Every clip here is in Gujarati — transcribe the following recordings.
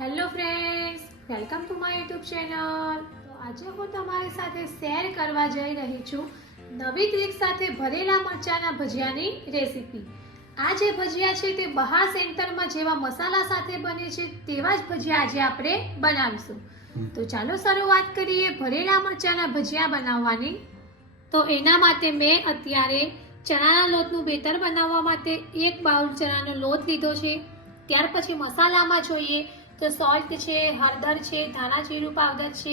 Hello friends, welcome to my YouTube channel. તો આજે હું તમારી સાથે શેર કરવા જઈ રહી છું નવી ટ્રીક સાથે ભરેલા મરચાના ભજીયાની રેસીપી. આ જે ભજીયા છે તે બહાર સેન્ટરમાં જેવા મસાલા સાથે બને છે તેવા જ ભજીયા આજે આપણે બનાવીશું. તો ચાલો શરૂઆત કરીએ ભરેલા મરચાના ભજીયા બનાવવાની. તો એના માટે મેં અત્યારે ચણાના લોટનું બેટર બનાવવા માટે 1 બાઉલ ચણાનો લોટ લીધો છે. ત્યાર પછી મસાલામાં જોઈએ તો સોલ્ટ છે, હળદર છે, ધાણા જીરું પાવડર છે,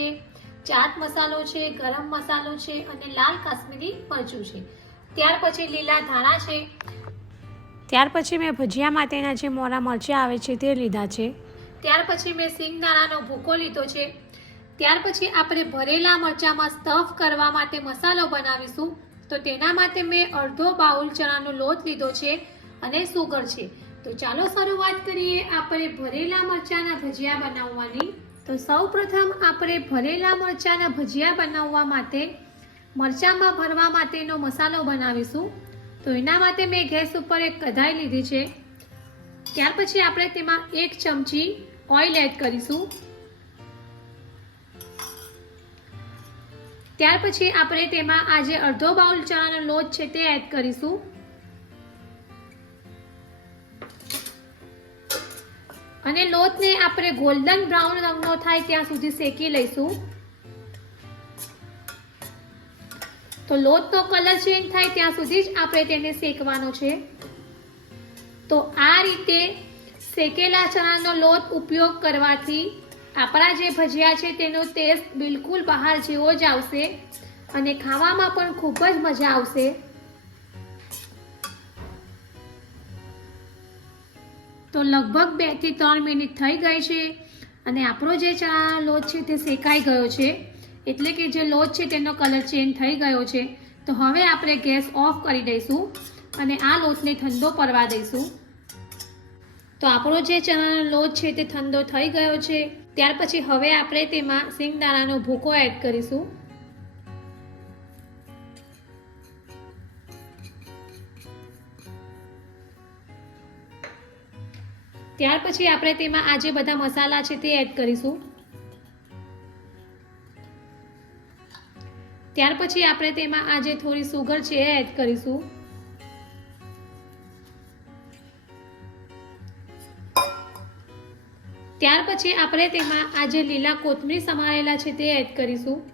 ચાટ મસાલો છે, ગરમ મસાલો છે અને લાલ કાશ્મીરી મરચું છે. ત્યાર પછી લીલા ધાણા છે. ત્યાર પછી મેં ભજીયા માટેના જે મોરા મરચાં આવે છે તે લીધા છે. ત્યાર પછી મેં સિંગદાણાનો ભૂકો લીધો છે. ત્યાર પછી આપણે ભરેલા મરચાંમાં સ્ટફ કરવા માટે મસાલો બનાવીશું. તો તેના માટે મેં અડધો બાઉલ ચણાનો લોટ લીધો છે અને સુગર છે. તો ચાલો શરૂઆત કરીએ આપણે ભરેલા મરચાના ભજીયા બનાવવાની. તો સૌપ્રથમ આપણે ભરેલા મરચાના ભજીયા બનાવવા માટે મરચામાં ભરવા માટેનો મસાલો બનાવીશું. તો એના માટે મેં ગેસ ઉપર એક કઢાઈ લીધી છે. ત્યાર પછી આપણે તેમાં 1 ચમચી ઓઇલ એડ કરીશું. ત્યાર પછી આપણે તેમાં આજે અડધો બાઉલ ચણાનો લોટ છે તે એડ કરીશું. અને લોટને આપણે ગોલ્ડન બ્રાઉન રંગનો થાય ત્યાં સુધી શેકી લઈશું. તો લોટનો કલર ચેન્જ થાય ત્યાં સુધી જ આપણે તેને શેકવાનો છે. તો આ રીતે શેકેલા ચણાનો લોટ ઉપયોગ કરવાથી આપણા જે ભજીયા છે તેનો ટેસ્ટ બિલકુલ બહાર જેવો જ આવશે અને ખાવામાં પણ ખૂબ જ મજા આવશે. તો લગભગ 2 થી 3 મિનિટ થઈ ગઈ છે અને આપણો જે ચણાનો લોટ છે તે શેકાઈ ગયો છે, એટલે કે જે લોટ છે તેનો કલર ચેન્જ થઈ ગયો છે. તો હવે આપણે ગેસ ઓફ કરી દઈશું અને આ લોટને ઠંડો પડવા દઈશું. તો આપણો જે ચણાનો લોટ છે તે ઠંડો થઈ ગયો છે. ત્યાર પછી હવે આપણે તેમાં સિંગદાણાનો ભૂકો એડ કરીશું. ત્યાર પછી આપણે તેમાં આ જે બધા મસાલા છે તે એડ કરીશું. ત્યાર પછી આપણે તેમાં આ જે થોડી સુગર છે એ એડ કરીશું. ત્યાર પછી આપણે તેમાં આ જે લીલા કોથમીર સમારેલા છે તે એડ કરીશું.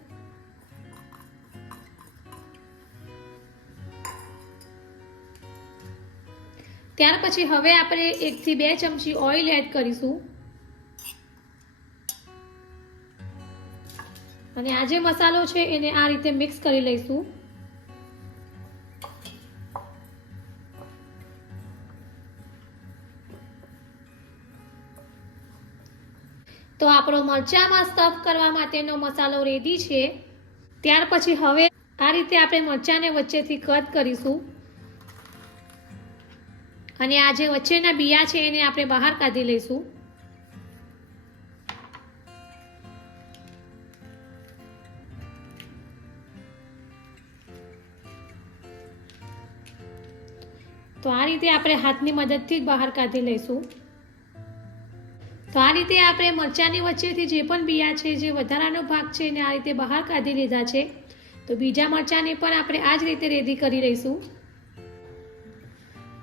ત્યાર પછી હવે આપણે 1 થી 2 ચમચી ઓઇલ એડ કરીશું. અને આ જે મસાલો છે એને આ રીતે મિક્સ કરી લઈશું. તો આપણો મરચામાં સ્ટફ કરવા માટેનો મસાલો રેડી છે. ત્યાર પછી હવે આ રીતે આપણે મરચાને વચ્ચેથી કટ કરીશું અને આ જે વચ્ચેના બિયા છે એને આપણે બહાર કાઢી લઈશું. તો આ રીતે આપણે હાથની મદદથી જ બહાર કાઢી લઈશું. તો આ રીતે આપણે મરચાની વચ્ચેથી જે પણ બિયા છે, જે વધારાનો ભાગ છે એને આ રીતે બહાર કાઢી લીધા છે. તો બીજા મરચાને પણ આપણે આ જ રીતે રેડી કરી લઈશું.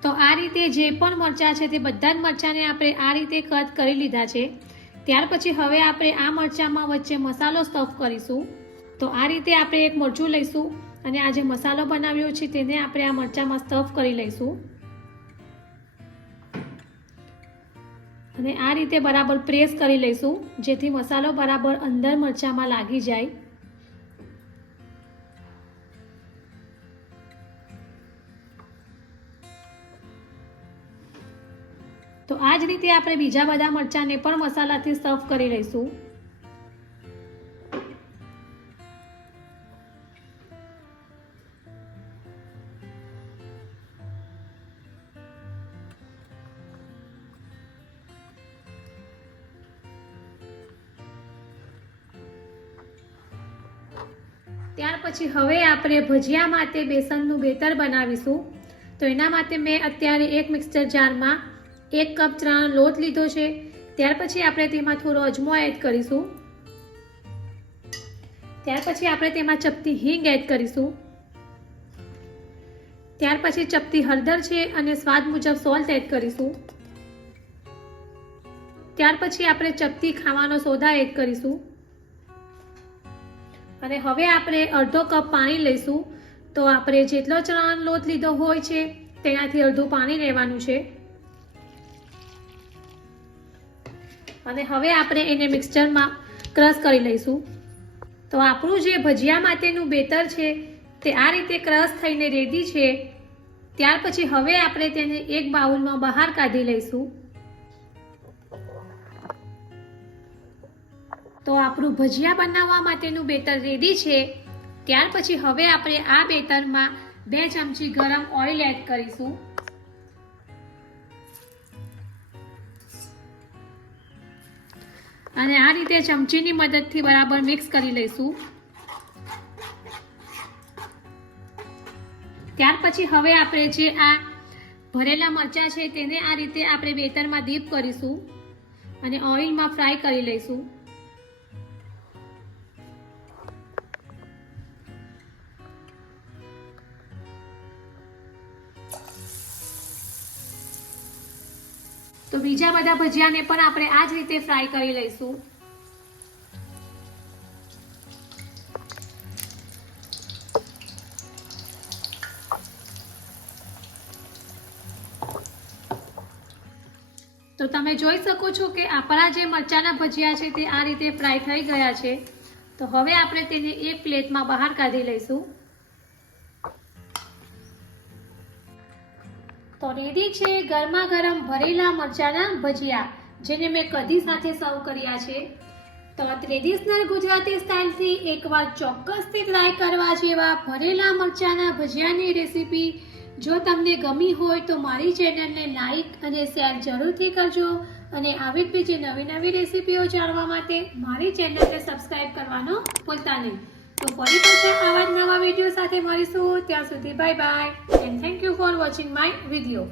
તો આ રીતે જે પણ મરચાં છે તે બધા જ મરચાંને આપણે આ રીતે કટ કરી લીધા છે. ત્યાર પછી હવે આપણે આ મરચાંમાં વચ્ચે મસાલો સ્ટફ કરીશું. તો આ રીતે આપણે એક મરચું લઈશું અને આ જે મસાલો બનાવ્યો છે તેને આપણે આ મરચાંમાં સ્ટફ કરી લઈશું અને આ રીતે બરાબર પ્રેસ કરી લઈશું જેથી મસાલો બરાબર અંદર મરચાંમાં લાગી જાય. તો આ જ રીતે આપણે બીજા બધા મરચાંને પણ મસાલાથી સ્ટફ કરી લઈશું. ત્યાર પછી હવે આપણે ભજીયા માટે બેસનનું બેટર બનાવીશું. તો એના માટે મેં અત્યારે એક મિક્સર જારમાં 1 કપ ચણાનો લોટ લીધો છે. ત્યાર પછી આપણે તેમાં થોડો અજમો એડ કરીશું. ત્યાર પછી આપણે તેમાં ચપટી હિંગ એડ કરીશું. ત્યાર પછી ચપટી હળદર છે અને સ્વાદ મુજબ સોલ્ટ એડ કરીશું. ત્યાર પછી આપણે ચપટી ખાવાનો સોડા એડ કરીશું. અને હવે આપણે અડધો કપ પાણી લઈશું. તો આપણે જેટલો ચણાનો લોટ લીધો હોય છે તેનાથી અડધું પાણી લેવાનું છે. અને હવે આપણે એને મિક્સચરમાં ક્રશ કરી લઈશું. તો આપણું જે ભજીયા માટેનું બેટર છે તે આ રીતે ક્રશ થઈને રેડી છે. ત્યાર પછી હવે આપણે તેને એક બાઉલમાં બહાર કાઢી લઈશું. તો આપણું ભજીયા બનાવવા માટેનું બેટર રેડી છે. ત્યાર પછી હવે આપણે આ બેટરમાં 2 ચમચી ગરમ ઓઇલ એડ કરીશું. અને આ રીતે ચમચીની મદદથી બરાબર મિક્સ કરી લઈશું. ત્યાર પછી હવે આપણે જે આ ભરેલા મરચાં છે તેને આ રીતે આપણે બેટરમાં ડીપ કરીશું અને ઓઇલમાં ફ્રાય કરી લઈશું. તો બીજા બધા ભજીયાને પણ આપણે આ જ રીતે ફ્રાય કરી લઈશું. તો તમે જોઈ શકો છો કે આપણા જે મરચાના ભજીયા છે તે આ રીતે ફ્રાય થઈ ગયા છે. તો હવે આપણે તેને એક પ્લેટમાં બહાર કાઢી લઈશું. તો રેડી છે ગરમા ગરમ ભરેલા મરચાના ભજીયા, જેને મેં કઢી સાથે સર્વ કર્યા છે. તો ટ્રેડિશનલ ગુજરાતી સ્ટાઇલથી એકવાર ચોક્કસથી ટ્રાય કરવા જેવા ભરેલા મરચાના ભજીયાની રેસીપી જો તમને ગમી હોય તો મારી ચેનલને લાઈક અને શેર જરૂરથી કરજો. અને આવી જ બીજી નવી નવી રેસીપીઓ જાણવા માટે મારી ચેનલને સબસ્ક્રાઈબ કરવાનો ભૂલતા નહીં. તો ફરી પાછા આવા જ નવા વિડીયો સાથે મળીશું. ત્યાં સુધી bye bye and thank you for watching my video.